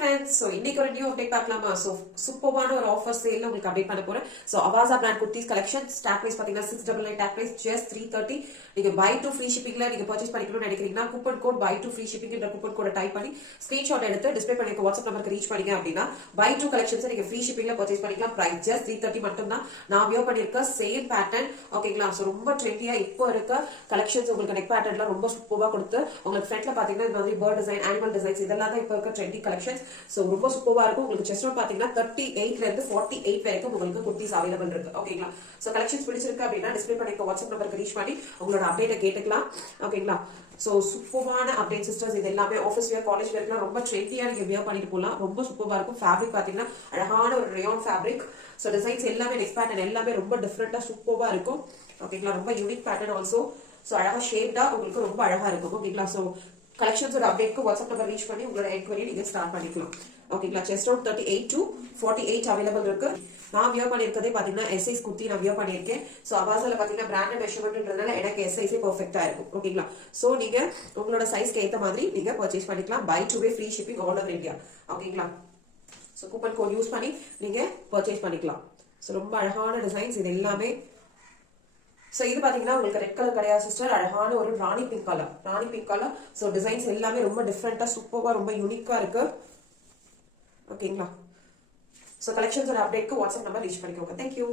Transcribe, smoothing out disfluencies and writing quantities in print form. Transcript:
friends, so இன்னைக்கு ஒரு new update பார்க்கலாமா? சோ சூப்பரான ஒரு ஆஃபர் சேல்ல உங்களுக்கு அப்டேட் பண்ண போறேன். So Avaasa brand kurtis collection stock price பாத்தீங்கன்னா 699 டாக் பிரைஸ் just 330. நீங்க buy to free shippingல நீங்க பர்ச்சேஸ் பண்ணிக்கணும்னு நினைக்கிறீங்கன்னா coupon code buy to free shipping என்ற கூப்பன் கோட டைப் பண்ணி ஸ்கிரீன்ஷாட் எடுத்து டிஸ்ப்ளே பண்ணிக்க வாட்ஸ்அப் நம்பருக்கு ரீச் பண்ணீங்க அப்படின்னா buy to collections நீங்க free shippingல பர்ச்சேஸ் பண்ணிக்கலாம். பிரைஸ் just 330 மட்டும் தான். நான் வியர் பண்ணிருக்க சேம் பேட்டர்ன் ஓகேங்களா. சோ ரொம்ப ட்ரெண்டியா இப்போ இருக்க கலெக்ஷன்ஸ் உங்களுக்கு நெக் பேட்டர்ன்ல ரொம்ப சூப்பரா கொடுத்து உங்களுக்கு ஃப்ரண்ட்ல பாத்தீங்கன்னா இந்த மாதிரி பேர்ட் டிசைன் அனிமல் டிசைன்ஸ் இதெல்லாம் தான் இப்போ இருக்க ட்ரெண்டிங் கலெக்ஷன்ஸ். சோ ரொம்ப சூப்பரா இருக்கும். உங்களுக்கு செஸ்ட் ரவுண்ட் பாத்தீங்கன்னா 38ல இருந்து 48 வரைக்கும் உங்களுக்கு குர்தீஸ் அவைலபிள் இருக்கு ஓகேங்களா. சோ கலெக்ஷன்ஸ் பிடிச்சிருக்கு அப்படின்னா டிஸ்ப்ளே பண்ணிக்க வாட்ஸ்அப் நம்பருக்கு ரீச் பண்ணி உங்களோட அப்டேட்டை கேட்டுக்கலாம் ஓகேங்களா. சோ சூப்பரான அப்டேட் சிஸ்டர்ஸ் இது எல்லாமே ஆஃபீஸ் வேர் காலேஜ் வேர்க்குலாம் ரொம்ப ட்ரெண்டியா நீங்க வியர் பண்ணிட்டு போகலாம். ரொம்ப சூப்பரா இருக்கும். ஃபேப்ரிக் பாத்தீங்கன்னா அழகான ஒரு ரேயான் ஃபேப்ரிக். சோ டிசைன்ஸ் எல்லாமே நெக்ஸ்ட் பேட்டர்ன் எல்லாமே ரொம்ப டிஃப்ரெண்டா சூப்பரா இருக்கும் ஓகேங்களா. ரொம்ப யூனிக் பேட்டர்ன் ஆல்சோ. சோ அழகா ஷேப்டா உங்களுக்கு ரொம்ப அழகா இருக்கும் ஓகேங்களா. சோ கலெக்ஷன்ஸோட அப்டேட்க்கு வாட்ஸ்அப் நம்பர் ரீச் பண்ணி உங்களோட என்கொயரி நீங்க ஸ்டார்ட் பண்ணிக்கலாம் ஓகேங்களா. செஸ்ட் ரவுண்ட் 38 to 48 அவைலபிள் இருக்கு. நான் வியர் பண்ணிருக்கதே பாத்தீங்கன்னா எஸ்ஐஸ் குர்த்தி நான் வியர் பண்ணிருக்கேன். சோ அவாசால பாத்தீங்கன்னா பிராண்டட் மெஷர்மெண்ட்ன்றதுனால எனக்கு எஸ்ஐஸே பெர்ஃபெக்ட்டா இருக்கும் ஓகேங்களா. சோ நீங்க உங்களோட சைஸ்க்கு ஏத்த மாதிரி நீங்க பர்ச்சேஸ் பண்ணிக்கலாம். By the way free shipping all over India ஓகேங்களா. சோ கூப்பன் கோட் யூஸ் பண்ணி நீங்க பர்ச்சேஸ் பண்ணிக்கலாம். சோ ரொம்ப அழகான டிசைன்ஸ் இது எல்லாமே. சோ இது பாத்தீங்கன்னா உங்களுக்கு ரெட் கலர் கிடையாது சிஸ்டர், அழகான ஒரு ராணி பிங்க் கலர். சோ டிசைன்ஸ் எல்லாமே ரொம்ப டிஃப்ரெண்டா சூப்பரா ரொம்ப யூனிக்கா இருக்கு ஓகேங்களா. சோ கலெக்ஷன்ஸோட அப்டேட்க்கு வாட்ஸ்அப் நம்பர் ரீச் பண்ணிக்கோங்க. தேங்க்யூ.